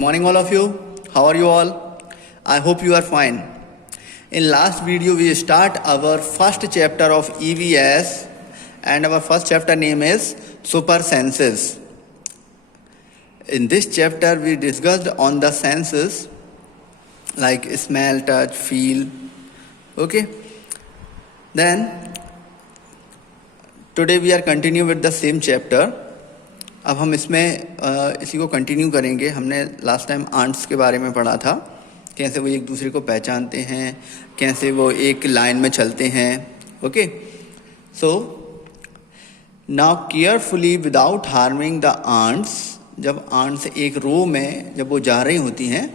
Morning all of you. How are you all? I hope you are fine. In last video we start our first chapter of EVS and our first chapter name is super senses. In this chapter we discussed on the senses like smell, touch, feel. Okay. Then today we are continue with the same chapter. अब हम इसमें इसी को continue करेंगे. हमने last time ants के बारे में पढ़ा था, कैसे वो एक दूसरे को पहचानते हैं, कैसे वो एक लाइन में चलते हैं. Okay, so now carefully without harming the ants. जब आंट्स एक रो में जब वो जा रही होती हैं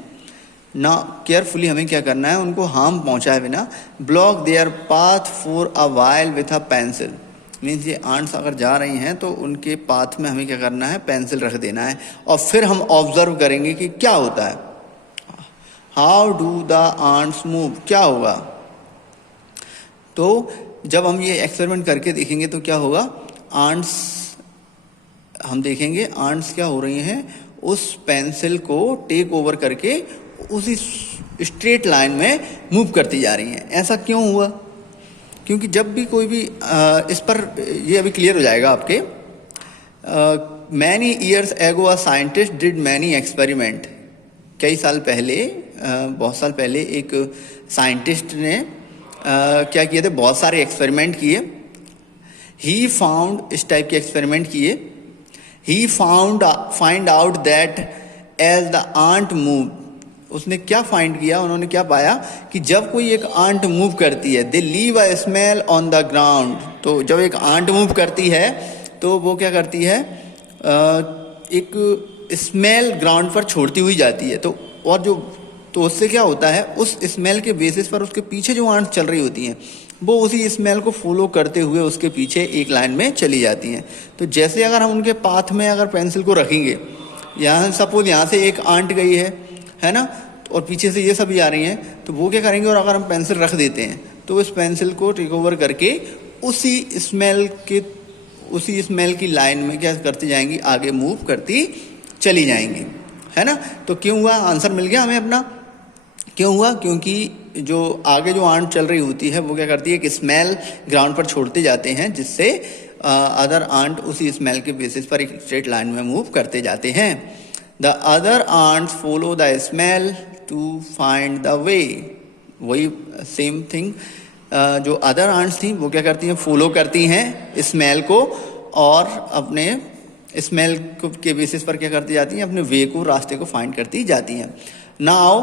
ना, केयरफुली हमें क्या करना है, उनको हार्म पहुंचाए बिना block there path for a while with a pencil. Means ये आंट्स अगर जा रही हैं तो उनके पाथ में हमें क्या करना है, पेंसिल रख देना है और फिर हम ऑब्जर्व करेंगे कि क्या होता है. How do the ants move, क्या होगा. तो जब हम ये एक्सपेरिमेंट करके देखेंगे तो क्या होगा, आंट्स हम देखेंगे आंट्स क्या हो रही हैं, उस पेंसिल को टेक ओवर करके उसी स्ट्रेट लाइन में मूव करती जा रही हैं. ऐसा क्यों हुआ, क्योंकि जब भी कोई भी इस पर ये अभी क्लियर हो जाएगा आपके. Many years ago a scientist did many experiment. कई साल पहले, बहुत साल पहले एक साइंटिस्ट ने क्या किए थे, बहुत सारे एक्सपेरिमेंट किए. ही फाउंड, इस टाइप के एक्सपेरिमेंट किए. He find out that as the ant move. उसने क्या फाइंड किया, उन्होंने क्या पाया कि जब कोई एक आंट मूव करती है, they leave a smell on the ground. तो जब एक आंट मूव करती है तो वो क्या करती है, एक स्मेल ग्राउंड पर छोड़ती हुई जाती है. तो उससे क्या होता है, उस स्मेल के बेसिस पर उसके पीछे जो आंट चल रही होती हैं वो उसी स्मेल को फॉलो करते हुए उसके पीछे एक लाइन में चली जाती हैं. तो जैसे अगर हम उनके पाथ में अगर पेंसिल को रखेंगे, यहाँ सपोज यहाँ से एक आंट गई है ना, और पीछे से ये सभी आ रही हैं, तो वो क्या करेंगे, और अगर हम पेंसिल रख देते हैं तो उस पेंसिल को टेक ओवर करके उसी स्मेल की लाइन में क्या करती जाएंगी, आगे मूव करती चली जाएंगी, है ना. तो क्यों हुआ, आंसर मिल गया हमें अपना. क्यों हुआ, क्योंकि जो आगे जो आंट चल रही होती है वो क्या करती है, कि स्मेल ग्राउंड पर छोड़ते जाते हैं, जिससे अदर आंट उसी स्मेल के बेसिस पर एक स्ट्रेट लाइन में मूव करते जाते हैं. The other ants follow the smell to find the way. वही सेम थिंग, जो अदर आंट्स थी वो क्या करती हैं, फॉलो करती हैं स्मेल को और अपने स्मेल के बेसिस पर क्या करती जाती हैं, अपने वे को, रास्ते को फाइंड करती जाती हैं. Now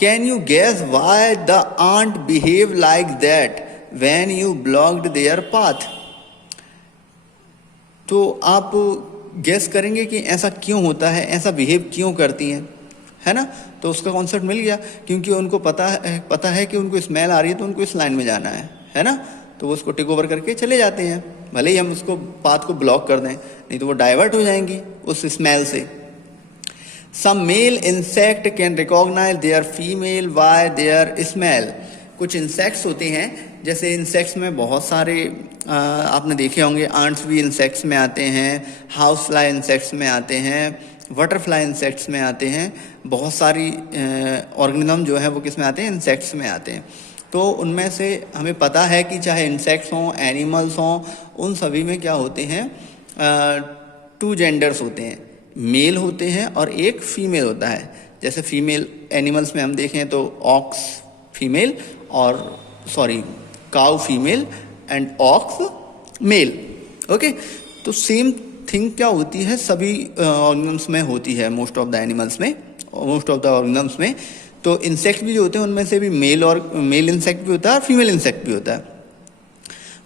can you guess why the ant behave like that when you blocked their path. तो आप गेस करेंगे कि ऐसा क्यों होता है, ऐसा बिहेव क्यों करती हैं, है ना. तो उसका कॉन्सेप्ट मिल गया, क्योंकि उनको पता है कि उनको स्मेल आ रही है तो उनको इस लाइन में जाना है ना. तो वो उसको टेक ओवर करके चले जाते हैं, भले ही हम उसको पाथ को ब्लॉक कर दें, नहीं तो वो डाइवर्ट हो जाएंगी उस स्मेल से. Some male insect can recognise their female by their smell. कुछ इंसेक्ट्स होते हैं, जैसे इंसेक्ट्स में बहुत सारे आपने देखे होंगे, आंट्स भी इंसेक्ट्स में आते हैं, हाउस फ्लाई इंसेक्ट्स में आते हैं, बटरफ्लाई इंसेक्ट्स में आते हैं, बहुत सारी ऑर्गेनिज्म जो है वो किस में आते हैं, इंसेक्ट्स में आते हैं. तो उनमें से हमें पता है कि चाहे इंसेक्ट्स हों, एनिमल्स हों, उन सभी में क्या होते हैं, 2 जेंडर्स होते हैं, मेल होते हैं और एक फीमेल होता है. जैसे फीमेल एनिमल्स में हम देखें तो ऑक्स फीमेल और cow female and ox male. Okay, तो सेम थिंग क्या होती है, सभी ऑर्गेनिजम्स में होती है, मोस्ट ऑफ द एनिमल्स में, मोस्ट ऑफ द ऑर्गेनिजम्स में. तो इंसेक्ट भी जो होते हैं उनमें से भी मेल इंसेक्ट भी होता है और फीमेल इंसेक्ट भी होता है.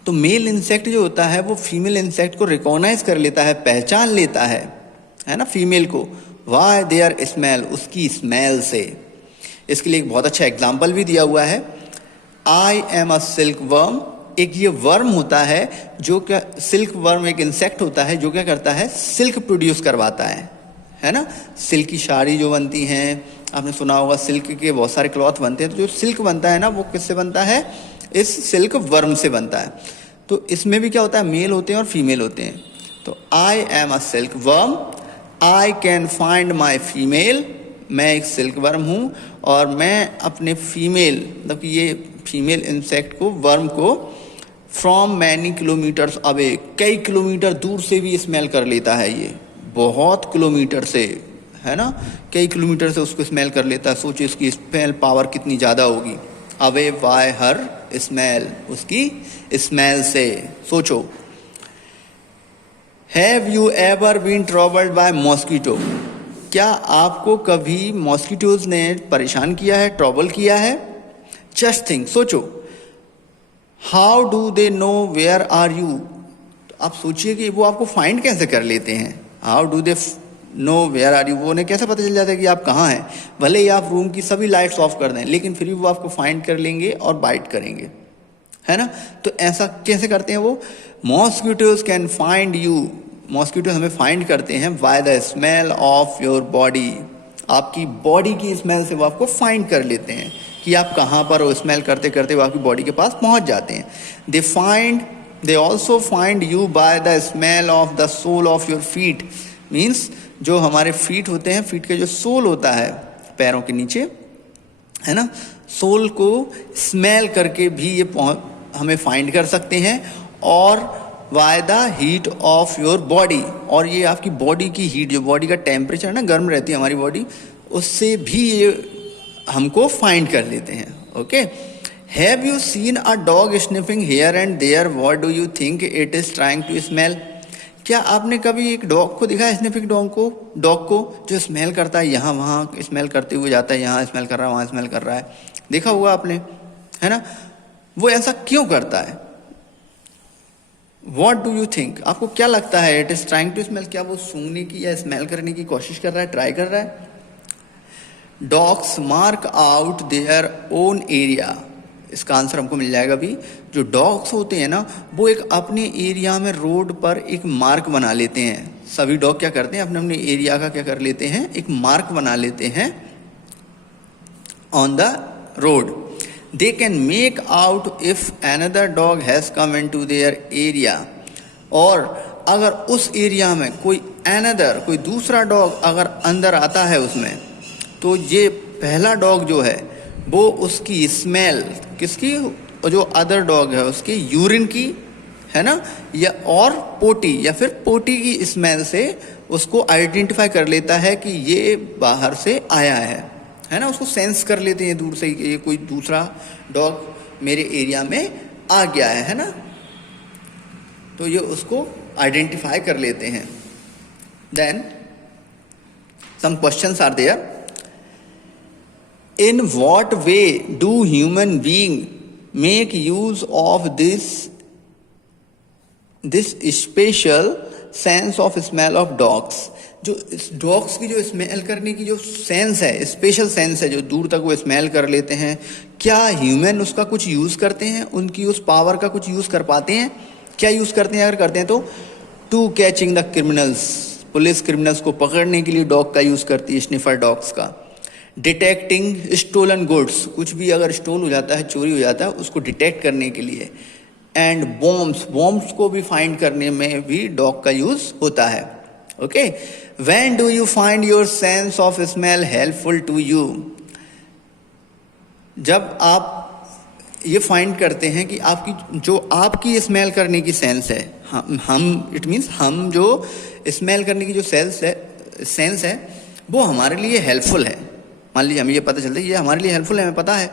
तो मेल इंसेक्ट जो होता है वो फीमेल इंसेक्ट को रिकॉग्नाइज कर लेता है, पहचान लेता है ना, फीमेल को, वाई देयर स्मेल, उसकी स्मेल से. इसके लिए एक बहुत अच्छा एग्जाम्पल भी दिया हुआ है. I am a silk worm. एक ये वर्म होता है जो क्या, सिल्क वर्म एक इंसेक्ट होता है जो क्या करता है, सिल्क प्रोड्यूस करवाता है ना. सिल्क की साड़ी जो बनती हैं, आपने सुना होगा सिल्क के बहुत सारे क्लॉथ बनते हैं. तो जो सिल्क बनता है ना, वो किससे बनता है, इस सिल्क वर्म से बनता है. तो इसमें भी क्या होता है, मेल होते हैं और फीमेल होते हैं. तो I am a silk worm, I can find my female, मैं एक सिल्क वर्म हूँ और मैं अपने फीमेल, मतलब कि ये फीमेल इंसेक्ट को, वर्म को फ्रॉम मैनी किलोमीटर्स अवे, कई किलोमीटर दूर से भी स्मेल कर लेता है ये, बहुत किलोमीटर से, है ना, कई किलोमीटर से उसको स्मेल कर लेता है। सोचो इसकी स्मेल पावर कितनी ज़्यादा होगी। अवे बाय हर स्मेल, उसकी स्मेल से। सोचो, have you ever been troubled by mosquito? क्या आपको कभी मॉस्किटोज ने परेशान किया है, ट्रबल किया है? जस्ट थिंक, सोचो, how do they know where are you? आप सोचिए कि वो आपको फाइंड कैसे कर लेते हैं। How do they know where are you? वो उन्हें कैसे पता चल जाता है कि आप कहाँ हैं? भले ही आप रूम की सभी लाइट्स ऑफ कर दें, लेकिन फिर भी वो आपको फाइंड कर लेंगे और बाइट करेंगे, है ना। तो ऐसा कैसे करते हैं वो? Mosquitoes can find you, mosquito हमें फाइंड करते हैं bye the smell of your body, आपकी बॉडी की स्मेल से वो आपको फाइंड कर लेते हैं कि आप कहाँ पर हो। स्मेल करते करते वो आपकी बॉडी के पास पहुँच जाते हैं। They also find you by the smell of the sole of your feet. Means जो हमारे फीट होते हैं, फीट के जो सोल होता है पैरों के नीचे, है ना, सोल को स्मेल करके भी ये हमें फाइंड कर सकते हैं। और by the heat of your body, और ये आपकी बॉडी की हीट, जो बॉडी का टेम्परेचर है ना, गर्म रहती है हमारी बॉडी, उससे भी ये हमको फाइंड कर लेते हैं। Okay, have you seen a dog sniffing here and there, what do you think it is trying to smell? क्या आपने कभी एक डॉग को देखा है, स्निफिंग डॉग को जो स्मेल करता है, यहाँ वहाँ स्मेल करते हुए जाता है, यहाँ स्मेल कर रहा है, वहाँ स्मेल कर रहा है, देखा होगा आपने, है ना। वो ऐसा क्यों करता है? What do you think? आपको क्या लगता है? It is trying to smell, क्या वो सूंघने की या स्मेल करने की कोशिश कर रहा है, ट्राई कर रहा है? Dogs mark out their own area, इसका आंसर हमको मिल जाएगा अभी। जो डॉग्स होते हैं ना, वो एक अपने एरिया में रोड पर एक मार्क बना लेते हैं। सभी डॉग क्या करते हैं, अपने अपने एरिया का क्या कर लेते हैं, एक मार्क बना लेते हैं on the road. They can make out if another dog has come into their area, और अगर उस एरिया में कोई कोई दूसरा डॉग अगर अंदर आता है उसमें, तो ये पहला डॉग जो है वो उसकी स्मेल, किसकी, जो अदर डॉग है उसकी यूरिन की, है ना, या और पोटी या फिर पोटी की स्मेल से उसको आइडेंटिफाई कर लेता है कि ये बाहर से आया है ना। उसको सेंस कर लेते हैं दूर से कि ये कोई दूसरा डॉग मेरे एरिया में आ गया है ना, तो ये उसको आइडेंटिफाई कर लेते हैं। Then some questions are there. In what way do human being make use of this special sense of smell of dogs? जो डॉग्स की जो स्मेल करने की जो सेंस है, स्पेशल सेंस है, जो दूर तक वो स्मेल कर लेते हैं, क्या ह्यूमन उसका कुछ यूज़ करते हैं, उनकी उस पावर का कुछ यूज़ कर पाते हैं? क्या यूज़ करते हैं? अगर करते हैं तो to catching the criminals, police criminals को पकड़ने के लिए डॉग का यूज़ करती है, स्निफर डॉग्स का। डिटेक्टिंग स्टोलन गुड्स, कुछ भी अगर स्टोल हो जाता है, चोरी हो जाता है, उसको डिटेक्ट करने के लिए। एंड बॉम्ब्स को भी फाइंड करने में भी डॉग का यूज़ होता है। Okay, when do you find your sense of smell helpful to you? जब आप ये फाइंड करते हैं कि आपकी स्मेल करने की सेंस है, इट मीन्स हम जो स्मेल करने की जो सेंस है वो हमारे लिए हेल्पफुल है। मान लीजिए हमें ये पता चलता है ये हमारे लिए हेल्पफुल है, हमें पता है।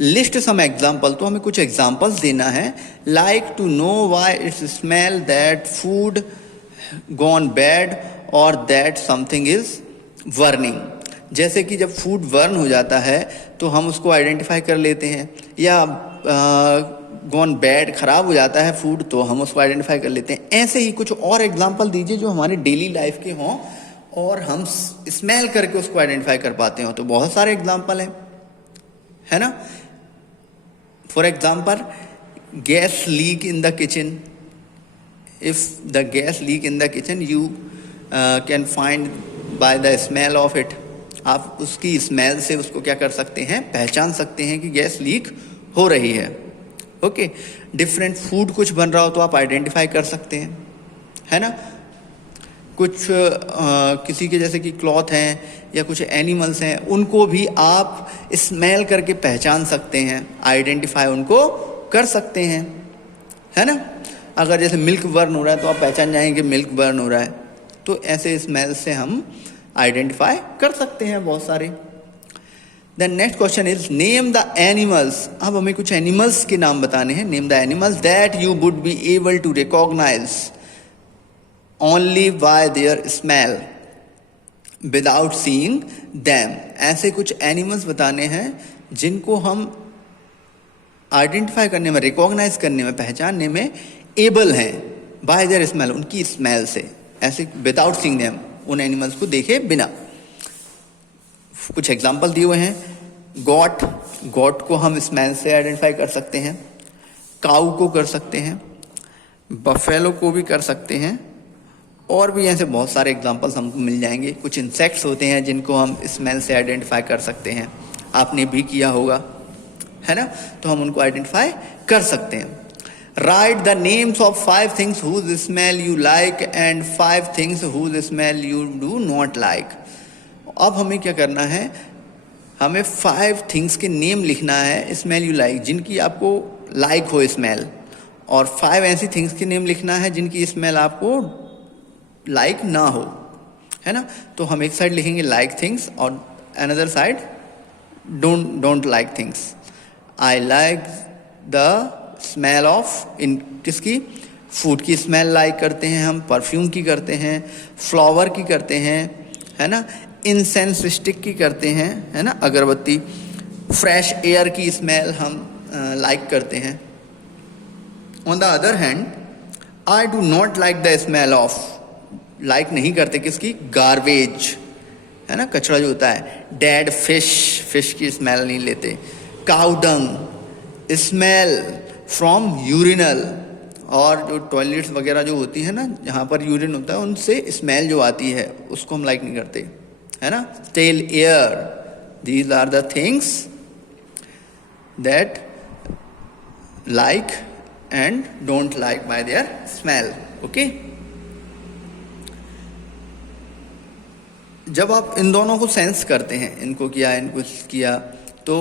लिस्ट सम एग्जाम्पल, तो हमें कुछ एग्जाम्पल्स देना है। Like to know why it's smell that food gone bad और दैट समथिंग इज वर्निंग। जैसे कि जब फूड वर्न हो जाता है तो हम उसको आइडेंटिफाई कर लेते हैं, या गॉन बैड, खराब हो जाता है फूड, तो हम उसको आइडेंटिफाई कर लेते हैं। ऐसे ही कुछ और एग्जाम्पल दीजिए जो हमारे डेली लाइफ के हों और हम स्मेल करके उसको आइडेंटिफाई कर पाते हो। तो बहुत सारे एग्जाम्पल हैं, है ना। For example, gas leak in the kitchen. If the gas leak in the kitchen, you can find by the smell of it. आप उसकी स्मेल से उसको क्या कर सकते हैं, पहचान सकते हैं कि गैस लीक हो रही है। ओके, डिफरेंट फूड कुछ बन रहा हो तो आप आइडेंटिफाई कर सकते हैं, है ना। कुछ किसी के जैसे कि क्लॉथ हैं या कुछ एनिमल्स हैं, उनको भी आप स्मेल करके पहचान सकते हैं, आइडेंटिफाई उनको कर सकते हैं, है ना। अगर जैसे मिल्क बर्न हो रहा है तो आप पहचान जाएंगे मिल्क बर्न हो रहा है, तो ऐसे स्मेल से हम आइडेंटिफाई कर सकते हैं बहुत सारे। The next question is name the animals. अब हमें कुछ एनिमल्स के नाम बताने हैं। Name the animals that you would be able to recognise only by their smell without seeing them. ऐसे कुछ एनिमल्स बताने हैं जिनको हम आइडेंटिफाई करने में, रिकॉग्नाइज करने में, पहचानने में एबल हैं बाय देयर स्मेल, उनकी स्मेल से, ऐसे विदाउट सीइंग दैम, उन एनिमल्स को देखे बिना। कुछ एग्जाम्पल दिए हुए हैं। गॉट, गॉट को हम स्मेल से आइडेंटिफाई कर सकते हैं, काऊ को कर सकते हैं, बफेलो को भी कर सकते हैं, और भी ऐसे बहुत सारे एग्जाम्पल्स हमको मिल जाएंगे। कुछ इंसेक्ट्स होते हैं जिनको हम स्मेल से आइडेंटिफाई कर सकते हैं, आपने भी किया होगा, है ना, तो हम उनको आइडेंटिफाई कर सकते हैं। Write the names of 5 things whose smell you like and 5 things whose smell you do not like. अब हमें क्या करना है, हमें 5 थिंग्स के नेम लिखना है स्मेल यू लाइक, जिनकी आपको लाइक हो स्मेल, और 5 ऐसी थिंग्स के नेम लिखना है जिनकी स्मेल आपको लाइक ना हो, है ना। तो हम एक साइड लिखेंगे लाइक थिंग्स और another side don't like things. I like the smell of, इन किसकी, फूड की स्मेल लाइक करते हैं हम, परफ्यूम की करते हैं, फ्लावर की करते हैं, है ना, इंसेंस स्टिक की करते हैं, है ना, अगरबत्ती, फ्रेश एयर की स्मेल हम लाइक करते हैं। On the other hand I do not like the smell of, like नहीं करते किसकी, गार्बेज, है ना, कचरा जो होता है, डेड फिश, फिश की स्मेल नहीं लेते, cow dung, smell from urinal, और जो टॉयलेट्स वगैरह जो होती है ना, जहाँ पर यूरिन होता है, उनसे स्मेल जो आती है उसको हम लाइक नहीं करते, है ना। Stale air, these are the things that like and don't like by their smell. Okay, जब आप इन दोनों को सेंस करते हैं, इनको किया इनको किया, तो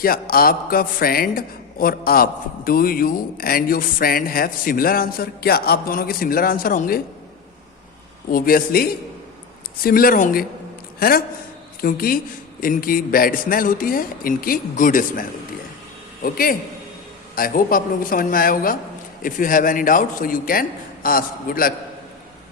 क्या आपका फ्रेंड और आप, do you and your friend have similar answer? क्या आप दोनों के सिमिलर आंसर होंगे? ओबियसली सिमिलर होंगे, है ना, क्योंकि इनकी बैड स्मेल होती है, इनकी गुड स्मेल होती है। ओके, आई होप आप लोगों को समझ में आया होगा। If you have any doubt so you can ask. Good luck.